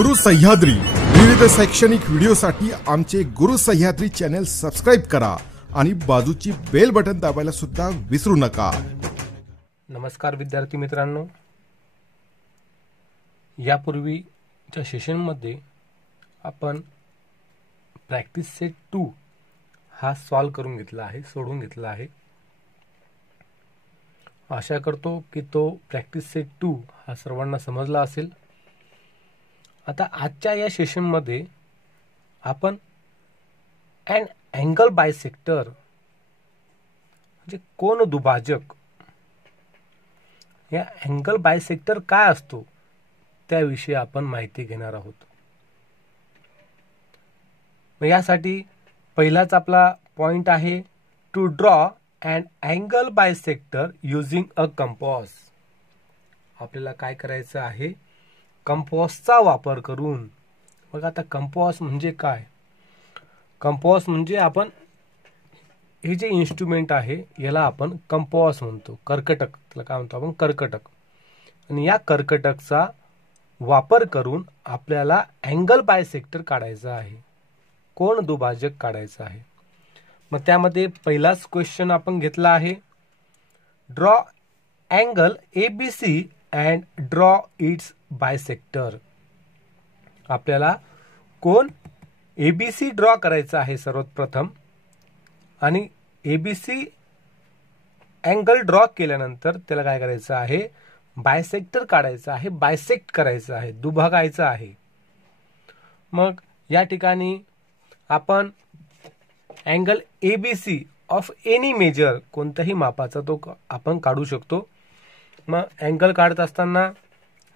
गुरु सह्याद्री विविध शैक्षणिक व्हिडिओसाठी आमचे गुरु सह्याद्री चॅनल सबस्क्राइब करा आणि बाजूची बेल बटन दाबायला सुद्धा विसरू नका। नमस्कार विद्यार्थी मित्रांनो, यापूर्वीच्या सेशनमध्ये आपण प्रॅक्टिस सेट 2 हा सॉल्व करून घेतला आहे, सोडून घेतला आहे। आशा करतो की तो प्रॅक्टिस सेट 2 हा सर्वांना समजला असेल। आता आजच्या या सेशनमध्ये आपण एन अँगल बायसेक्टर म्हणजे कोन दुभाजक, या अँगल बायसेक्टर काय असतो त्याविषयी आपण माहिती घेणार आहोत। यासाठी पहिलाच आपला पॉइंट आहे to draw an angle bisector using a compass. आपल्याला काय करायचं आहे, कंपासचा वापर करून। बघा आता कंपास म्हणजे काय, कंपास म्हणजे आपण हे जे इन्स्ट्रुमेंट आहे याला आपण कंपास म्हणतो, कर्कटक त्याला काय म्हणतो आपण, कर्कटक। आणि या कर्कटकचा वापर करून आपल्याला अँगल बायसेक्टर काढायचा आहे, कोन दुभाजक काढायचा आहे। मग त्यामध्ये पहिलाच क्वेश्चन आपण घेतला आहे, draw angle ABC and draw it's bisector. आपल्याला कोन एबीसी ड्रॉ करायचा आहे सर्वात प्रथम, आणि एबीसी अँगल ड्रॉ केल्यानंतर त्याला काय करायचं आहे, बायसेक्टर काढायचा आहे, बायसेक्ट करायचं आहे, दुभागायचं आहे। मग या ठिकाणी आपण angle ABC of any measure, कोणत्याही मापाचा तो आपण काढू शकतो। मग अँगल काढत असताना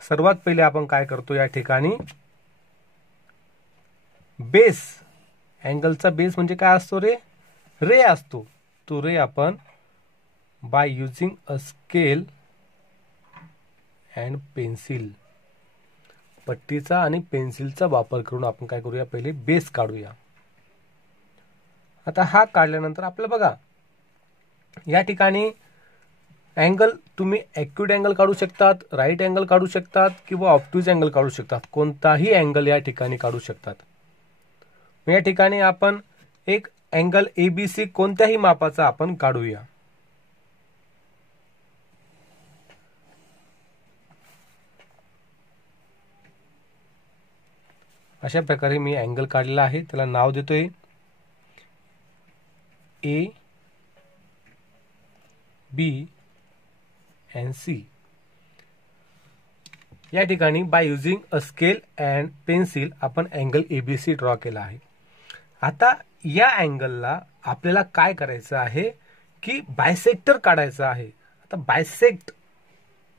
सर्वात पहिले आपण काय करतो, या ठिकाणी बेस, अँगलचा बेस म्हणजे काय असतो रे, रे असतो। तो रे आपण by using a scale and pencil, पट्टीचा आणि पेन्सिलचा वापर करून आपण काय करूया, पहिले बेस काढूया। आता हा काढल्यानंतर आपल्याला बघा या ठिकाणी अँगल तुम्ही ॲक्यूट अँगल काढू शकतात, राईट अँगल काढू शकतात किंवा ऑब्ट्यूज अँगल काढू शकतात, कोणताही अँगल या ठिकाणी काढू शकतात। या ठिकाणी आपण एक अँगल एबीसी कोणत्याही मापाचा आपण काढूया। अशा प्रकारे मी अँगल काढलेला आहे, त्याला नाव देतोय ए बी अँड सी। या ठिकाणी by using a scale and pencil आपण अँगल एबीसी ड्रॉ केला आहे। आता या अँगलला आपल्याला काय करायचं आहे की बायसेक्टर काढायचं आहे। आता बायसेक्ट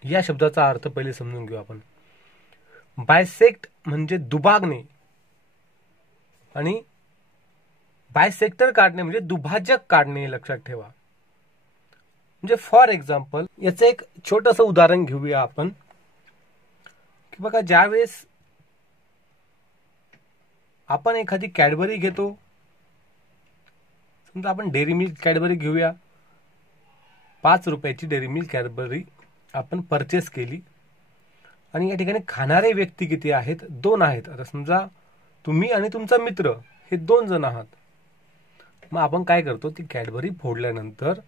या शब्दाचा अर्थ पहिले समजून घेऊ आपण। बायसेक्ट म्हणजे दुभागणे आणि बायसेक्टर काढणे म्हणजे दुभाजक काढणे, लक्षात ठेवा। म्हणजे फॉर एक्झाम्पल याचं एक छोटंसं उदाहरण घेऊया आपण, की बघा ज्यावेळेस आपण एखादी कॅडबरी घेतो, समजा आपण डेअरी मिल्क कॅडबरी घेऊया, 5 रुपयाची डेअरी मिल्क कॅडबरी आपण परचेस केली, आणि या ठिकाणी खाणारे व्यक्ती किती आहेत, 2 आहेत। आता समजा तुम्ही आणि तुमचा मित्र हे 2 जण आहात। मग आपण काय करतो, ती कॅडबरी फोडल्यानंतर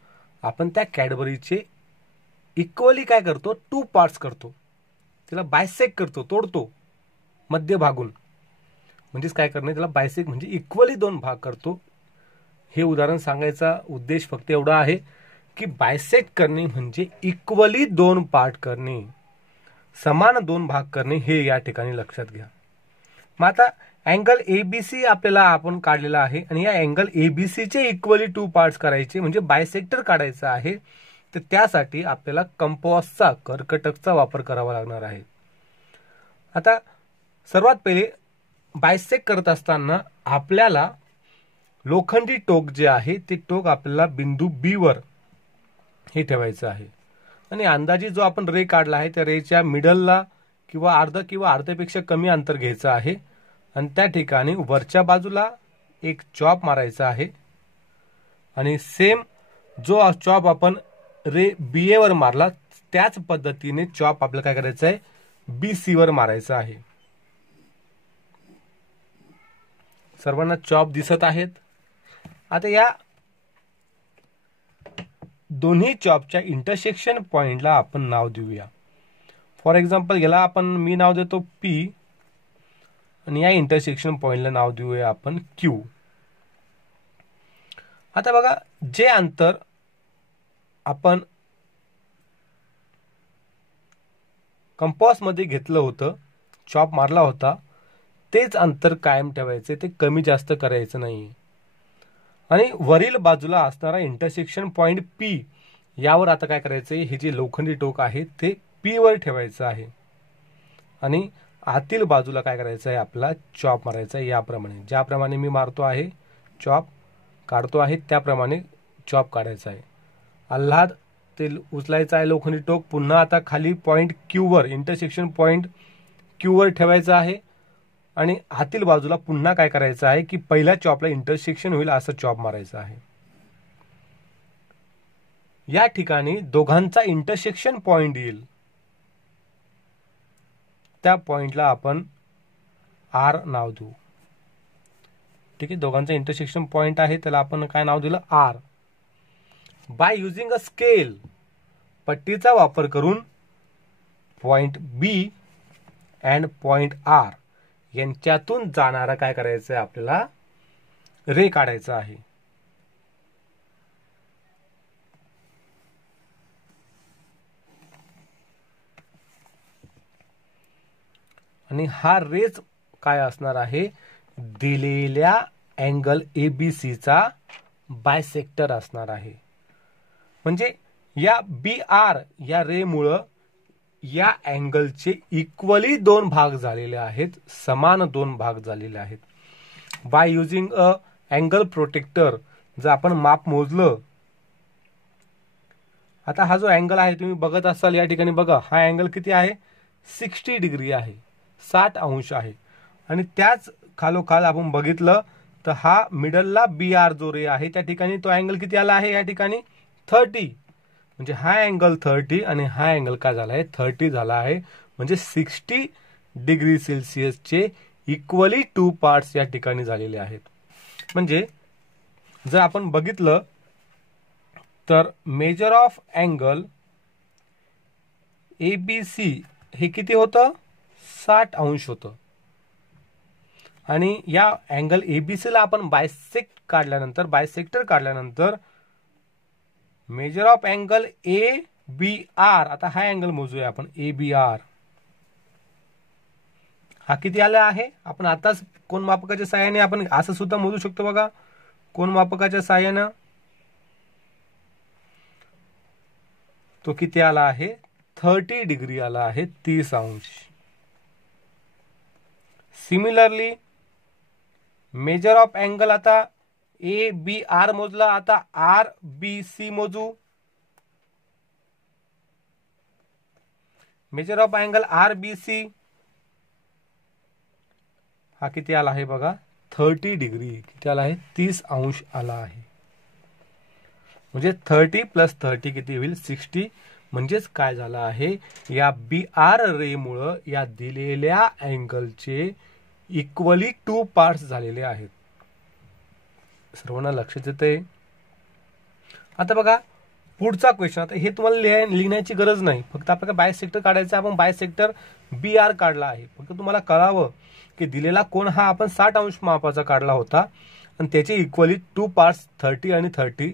आपण त्या कॅडबरीचे इक्वली काय करतो, 2 पार्ट्स करतो, त्याला बायसेक्ट करतो, तोडतो मध्यभागून। म्हणजेच काय करणे, त्याला बायसेक्ट म्हणजे इक्वली 2 भाग करतो। हे उदाहरण सांगायचा उद्देश फक्त एवढा आहे की बायसेक्ट करणे म्हणजे इक्वली 2 पार्ट करणे, समान 2 भाग करणे, हे या ठिकाणी लक्षात घ्या। मग आता अँगल एबीसी आपल्याला आपण काढलेला आहे, आणि या अँगल एबीसीचे इक्वली 2 पार्ट्स करायचे म्हणजे बायसेक्टर काढायचा आहे। तर त्यासाठी आपल्याला कंपासचा, कर्कटकचा वापर करावा लागणार आहे। आता सर्वात पहिले बायसेक्ट करत असताना आपल्याला लोखंडी टोक जे आहे ते टोक आपल्याला बिंदू बी वर हे ठेवायचं आहे, आणि अंदाजे जो आपण रे काढला आहे त्या रेच्या मिडलला किंवा अर्ध्यापेक्षा कमी अंतर घ्यायचं आहे, आणि त्या ठिकाणी वरच्या बाजूला एक चॉप मारायचा आहे, आणि सेम जो चॉप आपण रे बीए वर मारला त्याच पद्धतीने चॉप आपल्याला काय करायचं आहे, बीसी वर मारायचा आहे। सर्वांना चॉप दिसत आहेत. आता या दोन्ही चॉपच्या इंटरसेक्शन पॉइंटला आपण नाव देऊया. फॉर एक्झाम्पल याला मी नाव देतो P आणि या इंटरसेक्शन पॉइंटला नाव देऊया आपण Q. आता बघा, जे अंतर आपण कंपास मध्ये घेतलं होतं, चॉप मारला होता, तेच अंतर कायम ठेवायचे, ते कमी जास्त करायचं नाही. आणि वरील बाजूला असणारा इंटरसेक्शन पॉइंट P यावर आता काय करायचंय, हे जे लोखंडी टोक आहे ते P वर ठेवायचं आहे आणि आतील बाजूला काय करायचं आहे, आपला चॉप मारायचा आहे. याप्रमाणे ज्याप्रमाणे मी मारतो आहे, चॉप काढतो आहे, त्याप्रमाणे चॉप काढायचा आहे. आल्हाद ते उचलायचं आहे लोखंडी टोक, पुन्हा आता खाली पॉइंट Q वर, इंटरसेक्शन पॉइंट Q वर ठेवायचं आहे आणि आतील बाजूला पुन्हा काय करायचं आहे की पहिल्या चॉपला इंटरसेक्शन होईल असं चॉप मारायचं आहे. या ठिकाणी दोघांचा इंटरसेक्शन पॉइंट येईल, त्या पॉइंटला आपण R नाव देऊ. ठीक आहे, दोघांचा इंटरसेक्शन पॉइंट आहे, त्याला आपण काय नाव दिलं, R. By using a scale, पट्टीचा वापर करून point B and point R यांच्यातून जाणारा काय करायचं आहे, आपल्याला रे काढायचा आहे. आणि हा रेच काय असणार आहे, दिलेल्या अँगल ABC चा बायसेक्टर असणार आहे. म्हणजे या BR या रे मुळे या अँगलचे इक्वली दोन भाग झालेले आहेत, समान दोन भाग झालेले आहेत. By using a angle protractor, जर आपण माप मोजलं, आता हा जो अँगल आहे तुम्ही बघत असाल या ठिकाणी, बघा हा अँगल किती आहे, 60 डिग्री आहे, 60 अंश आहे. आणि त्याच खालोखाल आपण बघितलं तर हा मिडलला BR जो रे आहे त्या ठिकाणी तो अँगल किती आला आहे, या ठिकाणी 30. म्हणजे हा अँगल 30 आणि हा अँगल काय झाला आहे, 30 झाला आहे. म्हणजे 60 डिग्री सेल्सिअसचे इक्वली 2 पार्ट्स या ठिकाणी झालेले आहेत. म्हणजे जर आपण बघितलं तर मेजर ऑफ अँगल ABC हे किती होतं, 60 अंश होतं. आणि या अँगल ABC ला आपण बायसेक्टर काढल्यानंतर मेजर ऑफ अँगल ABR, आता हा अँगल मोजूया आपण, ABR हा किती आला आहे. आपण आताच कोन मापकाच्या साहाय्याने आपण असं सुद्धा मोजू शकतो. बघा, कोन मापकाच्या साहाय्याने तो किती आला आहे, 30 डिग्री आला आहे, 30 अंश. सिमिलरली मेजर ऑफ अँगल आता ABR मोजला, आता RBC मोजू. मेजर ऑफ अँगल RBC हा किती आला आहे, बघा 30 डिग्री, किती आला आहे, 30 अंश आला आहे. म्हणजे 30 प्लस 30 किती होईल, 60. म्हणजेच काय झालं आहे, या BR रे मुळे या दिलेल्या अँगलचे इक्वली 2 पार्ट्स झालेले आहेत. सर्वांना लक्षात येते. आता बघा पुढचा क्वेश्चन, आता हे तुम्हाला लिहिण्याची गरज नाही, फक्त आपल्याला बायसेक्टर काढायचं. आपण बायसेक्टर BR काढला आहे. फक्त तुम्हाला कळावं की दिलेला कोन हा आपण 60 अंश मापाचा काढला होता आणि त्याचे इक्वली 2 पार्ट्स 30 आणि 30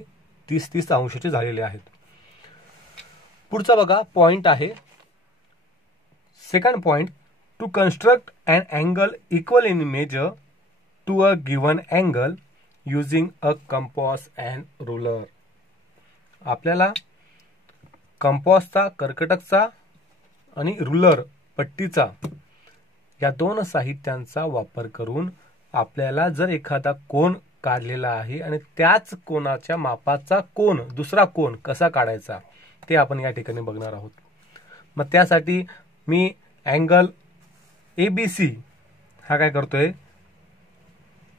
30 अंशाचे झालेले आहेत. पुढचा बघा पॉइंट आहे, second point, to construct an angle equal in measure to a given angle using a compass and ruler. आपल्याला कंपासचा, कर्कटकचा आणि रुलर पट्टीचा या दोन साहित्यांचा वापर करून आपल्याला जर एखादा कोन काढलेला आहे आणि त्याच कोनाच्या मापाचा कोन, दुसरा कोन कसा काढायचा ते आपण या ठिकाणी बघणार आहोत. मग त्यासाठी मी अँगल ABC हा काय करतोय,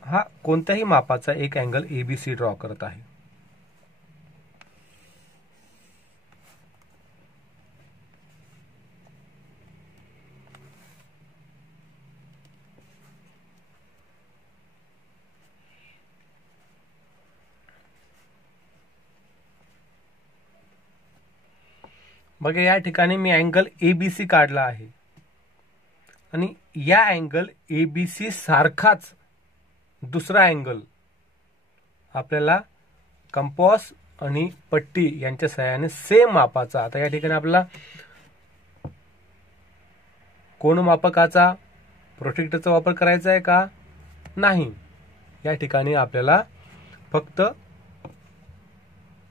हा कोणत्याही मापाचा एक अँगल ABC ड्रॉ करत आहे. बघा या ठिकाणी मी अँगल एबीसी काढला आहे आणि या अँगल एबीसी सारखाच दुसरा अँगल आपल्याला कंपास आणि पट्टी यांच्या सहाय्याने सेम मापाचा, आता या ठिकाणी आपल्याला कोनमापकाचा प्रोट्रॅक्टरचा वापर करायचा आहे का नाही, या ठिकाणी आपल्याला फक्त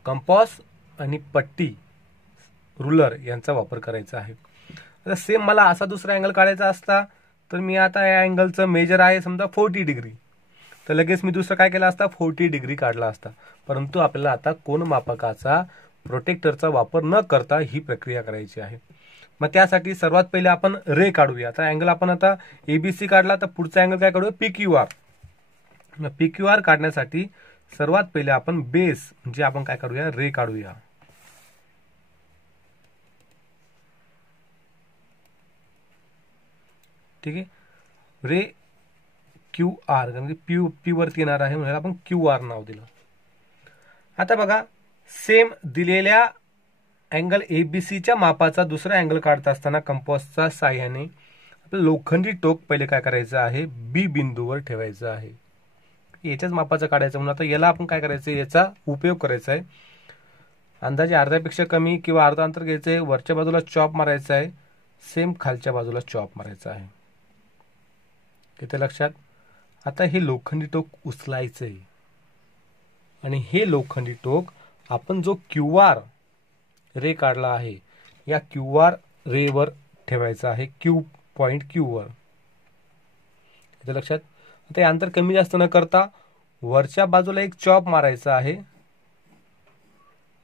कंपास आणि पट्टी रुलर यांचा वापर करायचा आहे. आता सेम मला असा दुसरा अँगल काढायचा असता तर मी आता या अँगलचं मेजर आहे समजा 40 डिग्री, तर लगेच मी दुसरा काय केला असता 40 डिग्री काढला असता. परंतु आपल्याला आता कोनमापकाचा प्रोटेक्टरचा वापर न करता ही प्रक्रिया करायची आहे. मग त्यासाठी सर्वात पहिले आपण रे काढूया. आता अँगल आपण आता एबीसी काढला तर पुढचा अँगल काय काढूया पीक्यूआर. मग पीक्यूआर काढण्यासाठी सर्वात पहिले आपण बेस म्हणजे आपण काय काढूया रे काढूया. ठीक आहे, रे क्यू आर म्हणजे पी वरती येणार आहे म्हणून आपण क्यू आर नाव दिलं. आता बघा सेम दिलेल्या अँगल एबीसीच्या मापाचा दुसरा अँगल काढत असताना कंपासच्या साह्याने आपल्याला लोखंडी टोक पहिले काय करायचं आहे बी बिंदूवर ठेवायचं आहे. याच्याच मापाचं काढायचं म्हणून आता याला आपण काय करायचं याचा उपयोग करायचा आहे. अंदाजे अर्ध्यापेक्षा कमी किंवा अर्धा अंतर घ्यायचं आहे, वरच्या बाजूला चॉप मारायचा आहे, सेम खालच्या बाजूला चॉप मारायचा आहे. इथे लक्षात. आता हे लोखंडी टोक उचलायचं आहे आणि हे लोखंडी टोक आपण जो क्यू आर रे काढला आहे या क्यू आर रे वर ठेवायचा आहे, क्यू पॉइंट क्यू वर. इथे लक्षात. आता हे अंतर कमी जास्त न करता वरच्या बाजूला एक चॉप मारायचा आहे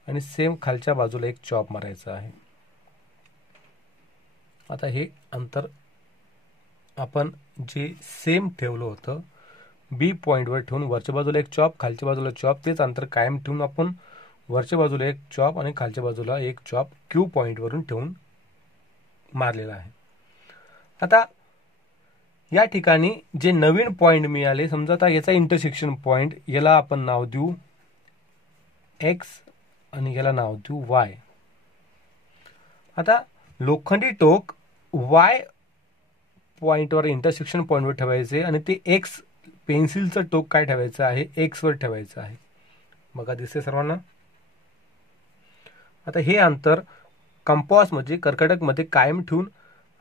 आणि सेम खालच्या बाजूला एक चॉप मारायचा आहे. आता हे अंतर आपण जे सेम ठेवलं होतं बी पॉइंटवर ठेवून वरच्या बाजूला एक चॉप खालच्या बाजूला चॉप, तेच अंतर कायम ठेवून आपण वरच्या बाजूला एक चॉप आणि खालच्या बाजूला एक चॉप क्यू पॉइंटवरून ठेवून मारलेला आहे. आता या ठिकाणी जे नवीन पॉइंट मिळाले समजा आता याचा इंटरसेक्शन पॉइंट, याला आपण नाव देऊ एक्स आणि याला नाव देऊ वाय. आता लोखंडी टोक वाय पॉइंटवर इंटरसेक्शन पॉइंटवर ठेवायचे आणि ते एक्स पेन्सिलचं टोक काय ठेवायचं आहे एक्स वर ठेवायचं आहे. बघा दिसते सर्वांना. आता हे अंतर कंपास म्हणजे कर्कटक मध्ये कायम ठेवून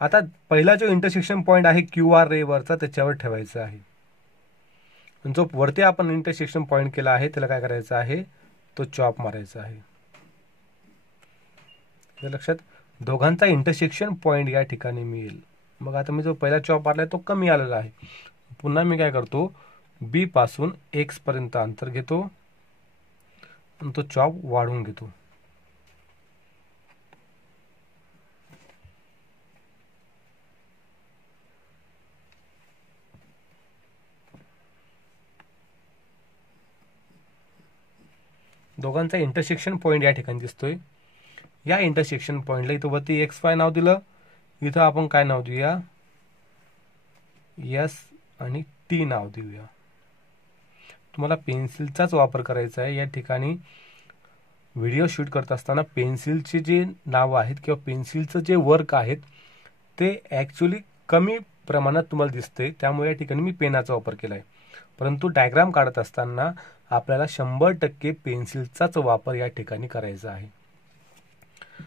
आता पहिला जो इंटरसेक्शन पॉइंट आहे क्यू आर रे वरचा त्याच्यावर ठेवायचा आहे. जो वरती आपण इंटरसेक्शन पॉइंट केला आहे त्याला काय करायचं आहे तो चॉप मारायचा आहे. लक्षात. दोघांचा इंटरसेक्शन पॉइंट या ठिकाणी मिळेल. मग आता मी जो पहिला चॉप मारलाय तो कमी आलेला आहे. पुन्हा मी काय करतो बी पासून एक्स पर्यंत अंतर घेतो आणि तो चॉप वाढवून घेतो. दोघांचा इंटरसेक्शन पॉइंट या ठिकाणी दिसतोय. या इंटरसेक्शन पॉइंटला इथं वरती एक्स वाय नाव दिलं, इथं आपण काय नाव देऊया एस आणि टी नाव देऊया. तुम्हाला पेन्सिलचाच वापर करायचा आहे. या ठिकाणी व्हिडिओ शूट करत असताना पेन्सिलचे जे नाव आहेत किंवा पेन्सिलचं जे वर्क आहेत ते ॲक्च्युली कमी प्रमाणात तुम्हाला दिसते, त्यामुळे या ठिकाणी मी पेनाचा वापर केला आहे. परंतु डायग्राम काढत असताना आपल्याला 100% पेन्सिलचाच वापर या ठिकाणी करायचा आहे.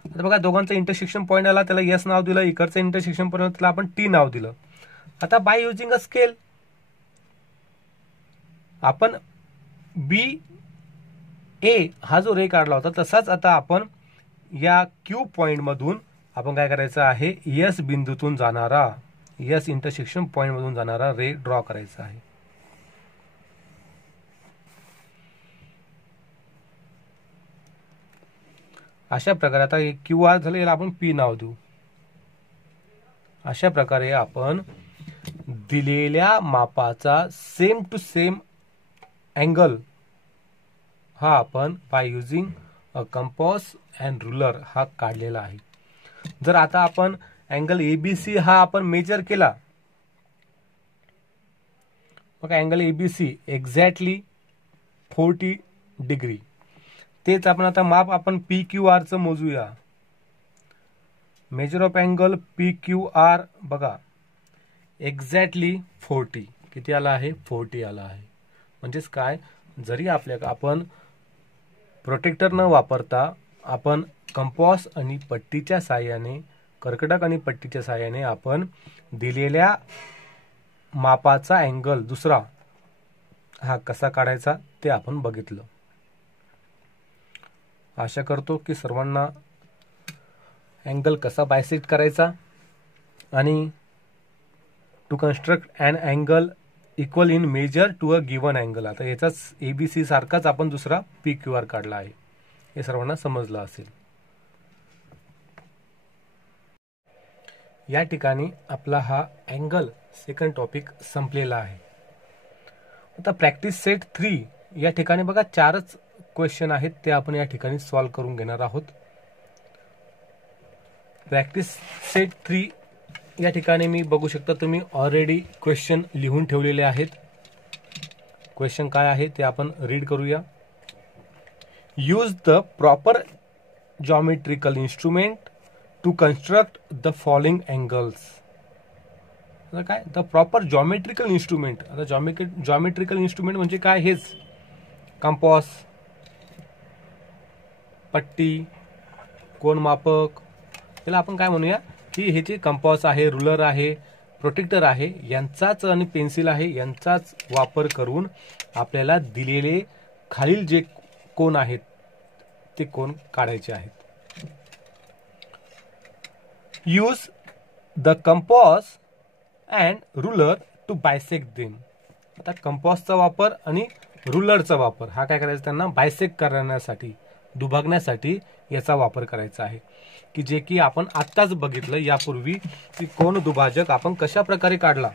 आता बघा दोघांचा इंटरसेक्शन पॉइंट आला, त्याला एस नाव दिलं, इकडचं इंटरसेक्शन पॉइंट त्याला आपण टी नाव दिलं. आता बाय युजिंग अ स्केल आपण बी ए हा जो रे काढला होता तसाच आता आपण या क्यू पॉइंट मधून आपण काय करायचं आहे एस बिंदूतून जाणारा एस इंटरसेक्शन पॉइंट मधून जाणारा रे ड्रॉ करायचा आहे. अशा प्रकारे आता क्यू आर झालं, याला आपण पी नाव देऊ. अशा प्रकारे आपण दिलेल्या मापाचा सेम टू सेम अँगल हा आपण by using a compass and ruler हा काढलेला आहे. जर आता आपण अँगल एबीसी हा आपण मेजर केला, मग अँगल एबीसी एक्झॅक्टली 40 डिग्री, तेच आपण आता माप आपण पी क्यू आर चं मोजूया. मेजर ऑफ अँगल PQR बघा एक्झॅक्टली 40. किती आला आहे? 40 आला आहे. म्हणजेच काय, जरी आपण प्रोटेक्टर न वापरता आपण कंपॉस आणि पट्टीच्या साहाय्याने, कर्कटक आणि पट्टीच्या साहाय्याने आपण दिलेल्या मापाचा अँगल दुसरा हा कसा काढायचा ते आपण बघितलं. आशा करतो की सर्वांना अँगल कसा बायसेक्ट करायचा आणि to construct an angle equal in measure to a given angle. आता याचाच ABC सारखाच आपण दुसरा PQR काढला आहे. हे सर्वांना समजलं असेल. या ठिकाणी आपला हा अँगल सेकंड टॉपिक संपलेला आहे. आता प्रॅक्टिस सेट 3 या ठिकाणी बघा 4च क्वेश्चन आहेत ते आपण या ठिकाणी सॉल्व्ह करून घेणार आहोत. प्रॅक्टिस सेट 3 या ठिकाणी मी बघू शकता तुम्ही ऑलरेडी क्वेश्चन लिहून ठेवलेले आहेत. क्वेश्चन काय आहे ते आपण रीड करूया. Use the proper geometrical instrument to construct the following angles. आता काय, द प्रॉपर जॉमेट्रिकल इन्स्ट्रुमेंट. आता जॉमेट्रिकल इन्स्ट्रुमेंट म्हणजे काय, हेच कंपॉस, पट्टी, कोनमापक, त्याला आपण काय म्हणूया की हे जे कंपॉस आहे, रुलर आहे, प्रोटेक्टर आहे, यांचाच आणि पेन्सिल आहे यांचाच वापर करून आपल्याला दिलेले खालील जे कोन आहेत ते कोन काढायचे आहेत. Use the compass and ruler to bisect them. आता कंपॉसचा वापर आणि रुलरचा वापर हा काय करायचा, त्यांना बायसेक्ट करण्यासाठी, दुभागण्यासाठी याचा वापर करायचा आहे. की जे की आपण आत्ताच बघितलं यापूर्वी की कोन दुभाजक आपण कशा प्रकारे काढला.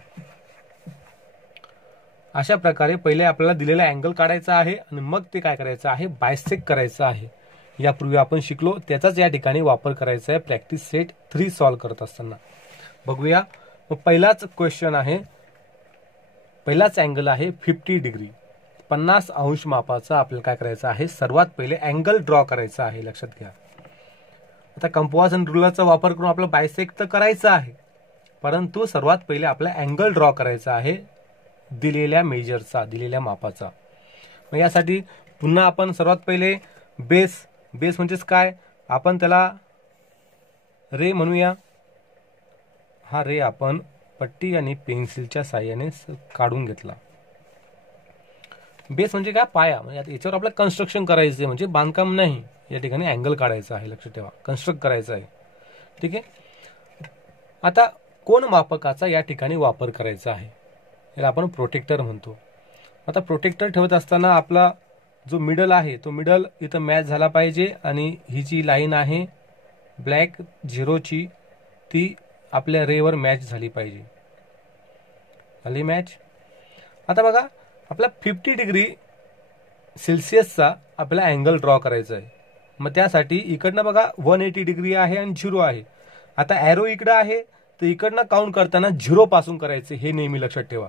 अशा प्रकारे पहिले आपल्याला दिलेला अँगल काढायचा आहे आणि मग ते काय करायचं आहे, बायसेक्ट करायचं आहे. यापूर्वी आपण शिकलो त्याचाच या ठिकाणी वापर करायचा आहे प्रॅक्टिस सेट 3 सॉल्व्ह करत असताना. बघूया. पहिलाच क्वेश्चन आहे, पहिलाच अँगल आहे 50 डिग्री, 50 अंश मापाचा आपल्याला काय करायचं आहे, सर्वात पहिले अँगल ड्रॉ करायचा आहे. लक्षात घ्या. आता कंपॉस आणि रुलरचा वापर करून आपलं बायसेक्ट तर करायचं आहे, परंतु सर्वात पहिले आपला अँगल ड्रॉ करायचा आहे दिलेल्या मेजरचा, दिलेल्या मापाचा. मग यासाठी पुन्हा आपण सर्वात पहिले बेस म्हणजेच काय, आपण त्याला रे म्हणूया. हा रे आपण पट्टी आणि पेन्सिलच्या साहाय्याने काढून घेतला. बेस म्हणजे काय, पाया. म्हणजे याच्यावर आपलं कन्स्ट्रक्शन करायचं आहे, म्हणजे बांधकाम नाही. या ठिकाणी अँगल काढायचा आहे, लक्षात ठेवा, कन्स्ट्रक्ट करायचं आहे. ठीक आहे. आता कोन मापकाचा या ठिकाणी वापर करायचा आहे, याला आपण प्रोटेक्टर म्हणतो. आता प्रोटेक्टर ठेवत असताना आपला जो मिडल आहे तो मिडल इथं मॅच झाला पाहिजे आणि ही जी लाईन आहे ब्लॅक झिरोची ती आपल्या रेवर मॅच झाली पाहिजे. झाली मॅच. आता बघा आपला 50 डिग्री सेल्सिअसचा आपल्याला अँगल ड्रॉ करायचा आहे. मग त्यासाठी इकडनं बघा 180 डिग्री आहे आणि 0 आहे. आता ॲरो इकडं आहे तर इकडनं काउंट करताना 0 पासून करायचे, हे नेहमी लक्षात ठेवा.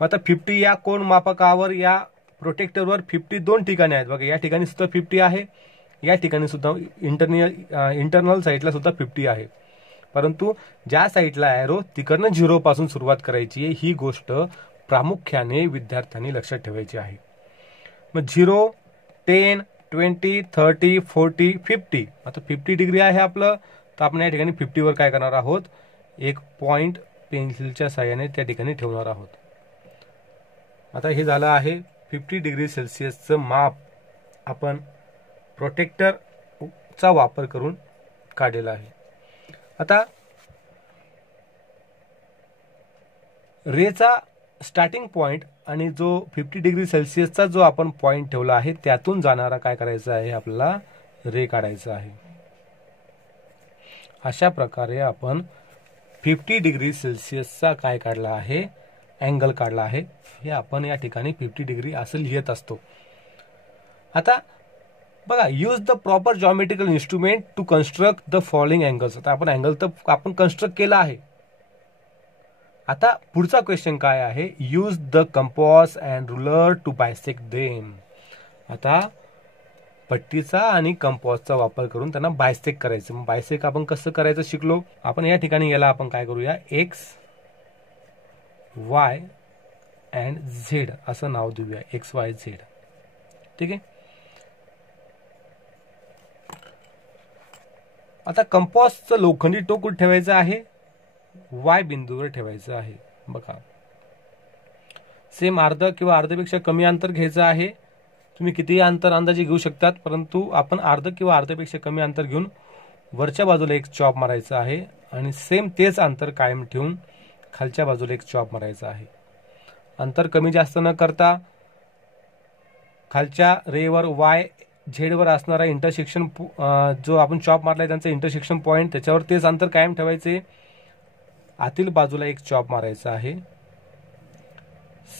आता 50 या कोन मापकावर, या प्रोटेक्टरवर 50 दोन ठिकाणी आहेत बघा. या ठिकाणी सुद्धा 50 आहे, या ठिकाणी सुद्धा इंटरनल साईडला सुद्धा 50 आहे. परंतु ज्या साईडला ॲरो तिकडनं 0 पासून सुरुवात करायची आहे, ही गोष्ट प्रामुख्याने विद्यार्थ्यांनी लक्षात ठेवायची आहे. मग 0, 10, 20, 30, 40, 50. आता 50 डिग्री आहे आपलं, तर आपण या ठिकाणी 50 वर काय करणार आहोत, एक पॉइंट पेन्सिलच्या साहाय्याने त्या ठिकाणी ठेवणार आहोत. आता हे झालं आहे 50 डिग्री सेल्सिअसचं माप आपण प्रोटेक्टरचा वापर करून काढलेला आहे. आता रेचा स्टार्टिंग पॉइंट आणि जो 50 डिग्री सेल्सिअसचा जो आपण पॉइंट ठेवला आहे त्यातून जाणारा काय करायचा आहे, आपल्याला रे काढायचा आहे. अशा प्रकारे आपण 50 डिग्री सेल्सिअसचा काय काढला आहे, अँगल काढला आहे. हे आपण या ठिकाणी 50 डिग्री असं लिहित असतो. आता बघा, use the proper geometrical instrument to construct the following angles. आता आपण अँगल तर आपण कन्स्ट्रक्ट केला आहे. आता पुढचा क्वेश्चन काय आहे, use the compass and ruler to bisect them. आता पट्टीचा आणि कंपॉसचा वापर करून त्यांना बायसेक्ट करायचं. मग बायसेक्ट आपण कसं करायचं शिकलो. आपण या ठिकाणी याला आपण काय करूया, एक्स वाय अँड झेड असं नाव देऊया, एक्स वाय झेड. ठीक आहे. आता कंपॉसचं लोखंडी टोक कुठे ठेवायचं आहे, वाय बिंदूवर ठेवायचं आहे. बघा, सेम अर्ध किंवा अर्ध्यापेक्षा कमी अंतर घ्यायचं आहे. तुम्ही कितीही अंतर अंदाजे घेऊ शकतात, परंतु आपण अर्ध किंवा अर्ध्यापेक्षा कमी अंतर घेऊन वरच्या बाजूला एक चॉप मारायचा आहे आणि सेम तेच अंतर कायम ठेवून खालच्या बाजूला एक चॉप मारायचा आहे. अंतर कमी जास्त न करता खालच्या रेवर वाय झेडवर असणारा इंटरसेक्शन जो आपण चॉप मारलाय त्यांचा इंटरसेक्शन पॉइंट, त्याच्यावर तेच अंतर कायम ठेवायचे. आतील बाजूला एक चॉप मारायचा आहे.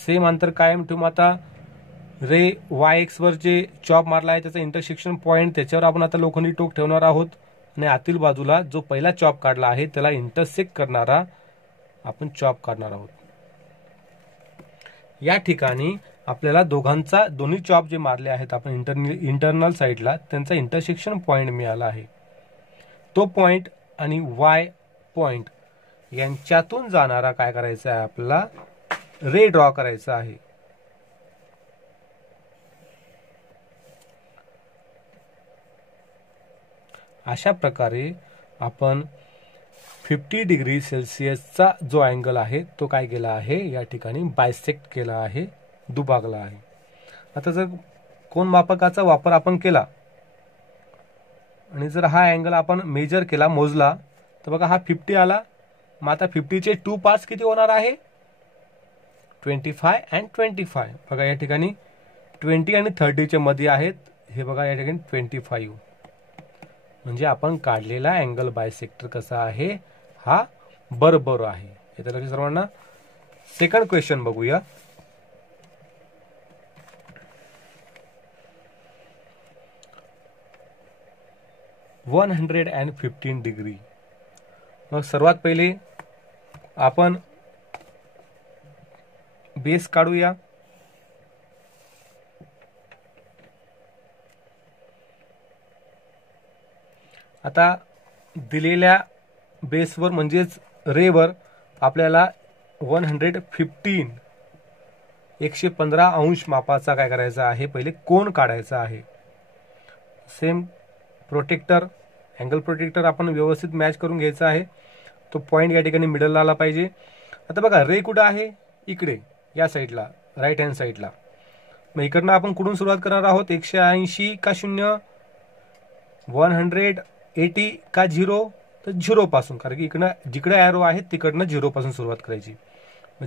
सेम अंतर कायम ठेवून आता रे वाय एक्स वर जे चॉप मारला आहे त्याचा इंटरसेक्शन पॉइंट, त्याच्यावर आपण आता लोखंडी टोक ठेवणार आहोत आणि आतील बाजूला जो पहिला चॉप काढला आहे त्याला इंटरसेक्ट करणारा आपण चॉप काढणार आहोत. या ठिकाणी आपल्याला दोन्ही चॉप जे मारले आहेत आपण इंटरनल साइडला, त्यांचा इंटरसेक्शन पॉइंट मिळाला आहे. तो पॉइंट आणि वाय पॉइंट यांच्यातून जाणारा काय करायचा आहे, आपल्याला रे ड्रॉ करायचा आहे. अशा प्रकारे आपण 50 डिग्री सेल्सिअसचा जो अँगल आहे तो काय केला आहे, या ठिकाणी बायसेक्ट केला आहे, दुभागला आहे. आता जर कोन मापकाचा वापर आपण केला आणि जर हा अँगल आपण मेजर केला, मोजला, तर बघा हा 50 आला. मग आता 50 चे 2 पार्ट्स किती होणार आहे, 25 अँड 25. बघा या ठिकाणी 20 आणि 30 च्या मध्ये आहेत. हे बघा या ठिकाणी 25. म्हणजे आपण काढलेला अँगल बायसेक्टर कसा आहे, हा बरोबर आहे. येतं लक्षात सर्वांना. सेकंड क्वेश्चन बघूया. One 115 degree. मग सर्वात पहिले आपण बेस काढूया. आता दिलेल्या बेसवर म्हणजेच रेवर आपल्याला 115 अंश मापाचा काय करायचा आहे, पहिले कोन काढायचा आहे. सेम प्रोटेक्टर, अँगल प्रोटेक्टर आपण व्यवस्थित मॅच करून घ्यायचा आहे. तो पॉइंट या ठिकाणी मिडलला आला पाहिजे. आता बघा रे कुठं आहे, इकडे या साईडला, राईट हँड साईडला. मग इकडनं आपण कुठून सुरुवात करणार आहोत, 180 का 0, 180 का 0, तर 0 पासून, कारण की इकडनं जिकडे एरो आहे तिकडनं 0 पासून सुरुवात करायची.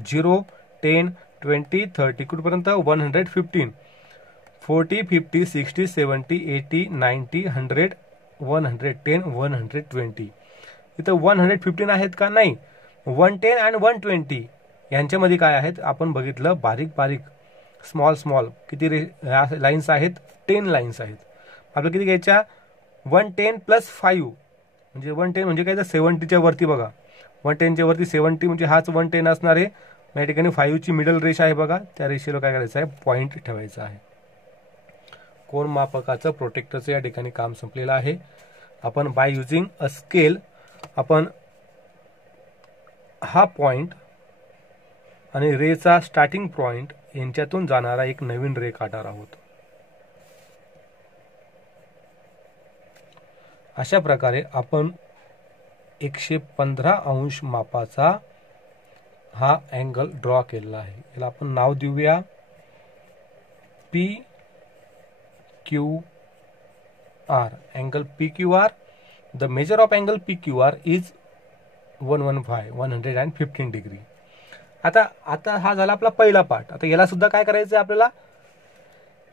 0, 10, 20, 30 कुठपर्यंत 115, 40, 50, 60, 70, 80, 90, 100, 110, 120. इथं 115 आहेत का, नाही. 110 आणि 120 यांच्यामध्ये काय आहेत आपण बघितलं, बारीक बारीक स्मॉल किती लाईन्स आहेत, 10 लाईन्स आहेत. आपल्याला किती घ्यायच्या, 110 प्लस 5 म्हणजे 110 म्हणजे काय, तर 70च्या वरती. बघा 110 च्या वरती 70 म्हणजे हाच 110 असणार आहे. या ठिकाणी 5 ची मिडल रेषा आहे बघा, त्या रेषेला काय करायचं आहे, पॉइंट ठेवायचा आहे. कोन मापकाचं प्रोटेक्टरचं या ठिकाणी काम संपलेलं आहे. आपण बाय युजिंग अ स्केल आपण हा पॉइंट आणि रेचा स्टार्टिंग पॉइंट यांच्यातून जाणारा एक नवीन रे काढणार आहोत. अशा प्रकारे आपण 115 अंश मापाचा हा अँगल ड्रॉ केलेला आहे. याला आपण नाव देऊया PQR. Angle PQR, the measure of angle PQR is 115 degree. आता हा झाला आपला पहिला पार्ट. आता याला सुद्धा काय करायचं आहे,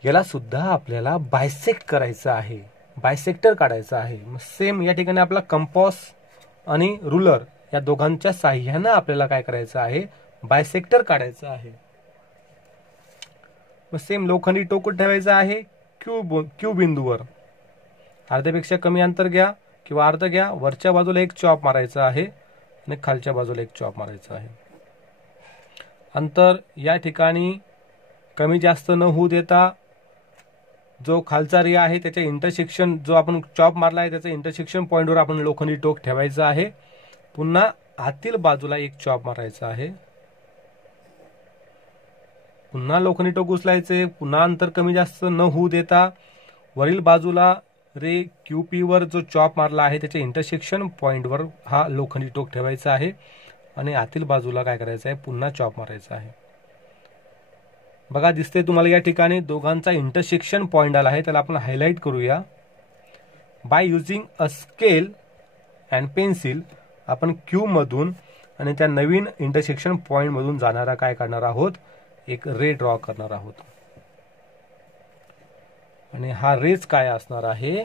याला सुद्धा आपल्याला बायसेक्ट करायचं आहे, बायसेक्टर काढायचं आहे. मग सेम या ठिकाणी आपला कंपॉस आणि रुलर या दोघांच्या साह्यानं आपल्याला काय करायचं आहे, बायसेक्टर काढायचं आहे. मग सेम लोखंडी टोक ठेवायचं आहे क्यू बिंदूवर. अर्ध्यापेक्षा कमी अंतर घ्या किंवा अर्ध घ्या. वरच्या बाजूला एक चॉप मारायचा आहे आणि खालच्या बाजूला एक चॉप मारायचा आहे. अंतर या ठिकाणी कमी जास्त न होऊ देता जो खालचा रे आहे त्याच्या इंटरसेक्शन, जो आपण चॉप मारला आहे त्याच्या इंटरसेक्शन पॉईंटवर आपण लोखंडी टोक ठेवायचं आहे. पुन्हा आतील बाजूला एक चॉप मारायचा आहे. पुन्हा लोखंडी टोक उचलायचे. पुन्हा अंतर कमी जास्त न होऊ देता वरील बाजूला रे QP वर जो चॉप मारला आहे त्याच्या इंटरसेक्शन पॉइंटवर हा लोखंडी टोक ठेवायचा आहे आणि आतील बाजूला काय करायचं आहे, पुन्हा चॉप मारायचा आहे. बघा दिसते तुम्हाला या ठिकाणी दोघांचा इंटरसेक्शन पॉइंट आला आहे, त्याला आपण हायलाइट करूया. Bye using a scale and pencil आपण Q मधून आणि त्या नवीन इंटरसेक्शन पॉइंट मधून जाणारा काय करणार आहोत, एक रे ड्रॉ करणार आहोत. आणि हा रेज काय असणार आहे,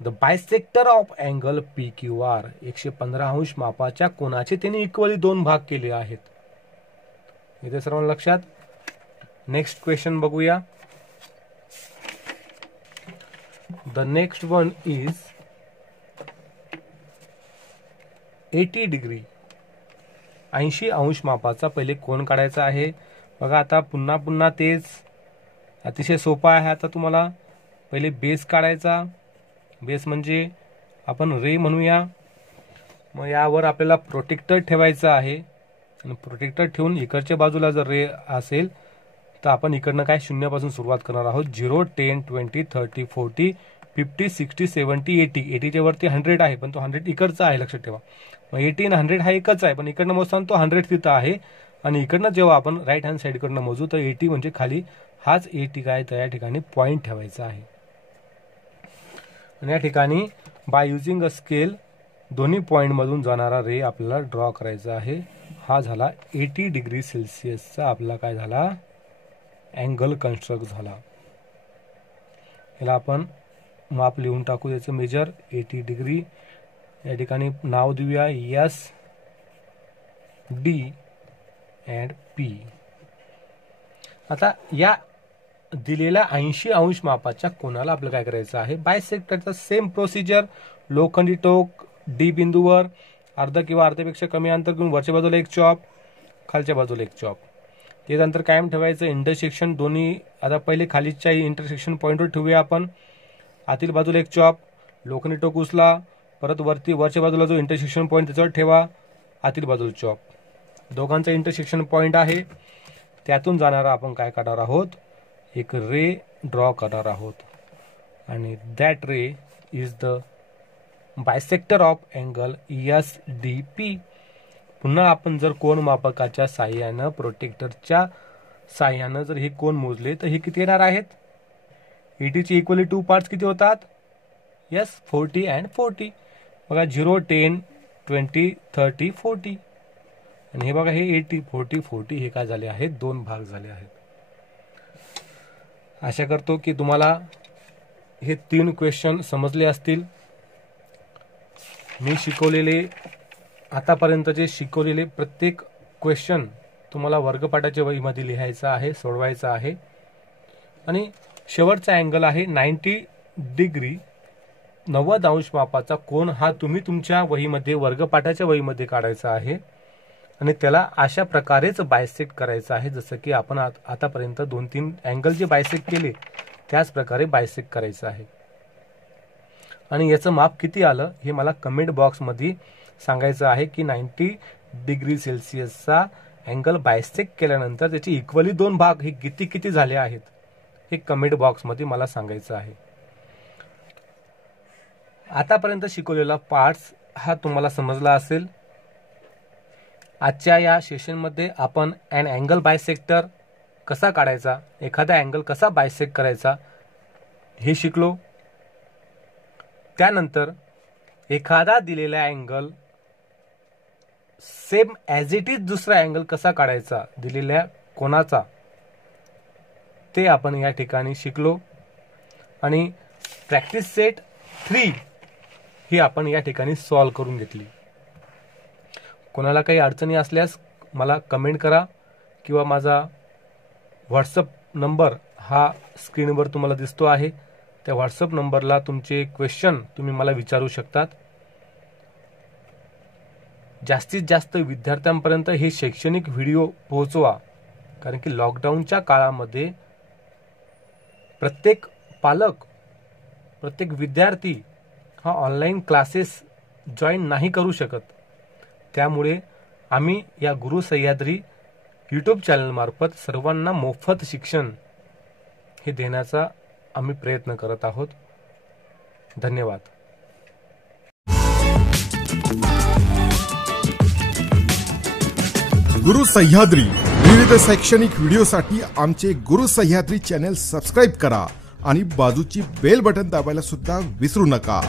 the bisector of angle PQR 115 अंश मापाच्या कोनाचे त्यांनी इक्वली दोन भाग केले आहेत. इथे सर्वांना लक्षात. नेक्स्ट क्वेश्चन बघूया. The next one is 80 degree 80 अंश मापाचा पहिले कोन काढायचा आहे. बघा आता पुन्हा पुन्हा तेच, अतिशय सोपा आहे. आता तुम्हाला पहिले बेस काढायचा. बेस म्हणजे आपण रे म्हणूया. मग यावर आपल्याला प्रोटेक्टर ठेवायचा आहे आणि प्रोटेक्टर ठेवून इकडच्या बाजूला जर रे असेल तर आपण इकडनं काय शून्यापासून सुरुवात करणार आहोत. 0, 10, 20, 30, 40, 50, 60, 70, 80. 80च्या वरती 100 आहे, पण तो 100 इकडचा आहे, लक्षात ठेवा. मग 80 आणि 100 हा एकच आहे, पण इकडनं मोजताना तो 100 तिथं आहे. आणि इकडनं जेव्हा आपण राईट हँड साईडकडनं मोजू तर 80 म्हणजे खाली हाच 80 काय तर या ठिकाणी पॉइंट ठेवायचा आहे. आणि या ठिकाणी बाय युजिंग अ स्केल दोन्ही पॉइंट मधून जाणारा रे आपल्याला ड्रॉ करायचा आहे. हा झाला 80 डिग्री सेल्सिअसचा आपला काय झाला, अँगल कन्स्ट्रक्ट झाला. याला आपण माप लिहून टाकू, याचं मेजर 80 डिग्री. या ठिकाणी नाव देऊया SD अँड P. आता या दिलेल्या 80 अंश मापाच्या कोनाला आपल्याला काय करायचं आहे, बायसेक्टरचा सेम प्रोसिजर. लोखंडी टोक D बिंदूवर अर्धा किंवा अर्ध्यापेक्षा कमी अंतर घेऊन वरच्या बाजूला एक चॉप, खालच्या बाजूला एक चॉप. ते अंतर कायम ठेवायचं. इंटरसेक्शन दोन्ही आता पहिले खालीच्या इंटरसेक्शन पॉइंटवर ठेवूया आपण. आतील बाजूला एक चॉप, लोखंडी टोक उचला, परत वरच्या बाजूला जो इंटरसेक्शन पॉइंट त्याच्यावर ठेवा, आतील बाजूला चॉप. दोघांचा इंटरसेक्शन पॉइंट आहे, त्यातून जाणारा आपण काय करणार आहोत, एक रे ड्रॉ करणार आहोत. आणि that ray is the bisector of angle SDP. पुन्हा आपण जर कोन मापकाच्या साह्यानं, प्रोटेक्टरच्या साह्यानं जर हे कोन मोजले तर हे किती येणार आहेत, 80 चे इक्वली 2 पार्ट्स किती होतात, 40 अँड 40. बघा 0, 10, 20, 30, 40. आणि हे बघा हे 80, 40, 40 हे काय झाले आहेत, दोन भाग झाले आहेत. आशा करतो की तुम्हाला हे 3 क्वेश्चन समजले असतील. मी शिकवलेले आतापर्यंतचे शिकवलेले प्रत्येक क्वेश्चन तुम्हाला वर्गपाठाच्या वहीमध्ये लिहायचा आहे, सोडवायचा आहे. आणि शेवटचा अँगल आहे 90 डिग्री 90 अंश मापाचा कोन. हा तुम्ही तुमच्या वहीमध्ये, वर्गपाठाच्या वहीमध्ये काढायचा आहे आणि त्याला अशा प्रकारेच बायसेक्ट करायचं आहे, जसं की आपण आतापर्यंत 2-3 अँगल जे बायसेक्ट केले त्याच प्रकारे बायसेक्ट करायचं आहे. आणि याचं माप किती आलं हे मला कमेंट बॉक्समध्ये सांगायचं आहे की 90 डिग्री सेल्सिअसचा अँगल बायसेक्ट केल्यानंतर त्याचे इक्वली दोन भाग हे किती झाले आहेत हे कमेंट बॉक्समध्ये मला सांगायचं आहे. आतापर्यंत शिकवलेला पार्ट्स हा तुम्हाला समजला असेल. आजच्या या सेशनमध्ये आपण अन अँगल बायसेक्टर कसा काढायचा, एखादा अँगल कसा बायसेक्ट करायचा हे शिकलो. त्यानंतर एखादा दिलेला angle same as it is दुसरा अँगल कसा काढायचा दिलेल्या कोनाचा ते आपण या ठिकाणी शिकलो. आणि प्रॅक्टिस सेट 3 ही आपण या ठिकाणी सॉल्व करून घेतली. कोणाला काही अडचणी असल्यास मला कमेंट करा किंवा माझा व्हॉट्सअप नंबर हा स्क्रीनवर तुम्हाला दिसतो आहे, त्या व्हॉट्सअप नंबरला तुमचे क्वेश्चन तुम्ही मला विचारू शकतात. जास्तीत जास्त विद्यार्थ्यांपर्यंत हे शैक्षणिक व्हिडिओ पोहोचवा, कारण की लॉकडाऊनच्या काळामध्ये प्रत्येक पालक, प्रत्येक विद्यार्थी हा ऑनलाईन क्लासेस जॉईन नाही करू शकत. त्यामुळे आम्ही या गुरु सह्याद्री यूट्यूब चॅनलमार्फत सर्वांना मोफत शिक्षण हे देण्याचा आम्ही प्रयत्न करत आहोत. धन्यवाद. गुरु सह्याद्री विविध शैक्षणिक व्हिडिओसाठी आमचे गुरु सह्याद्री चॅनल सबस्क्राईब करा आणि बाजूची बेल बटन दाबायला सुद्धा विसरू नका.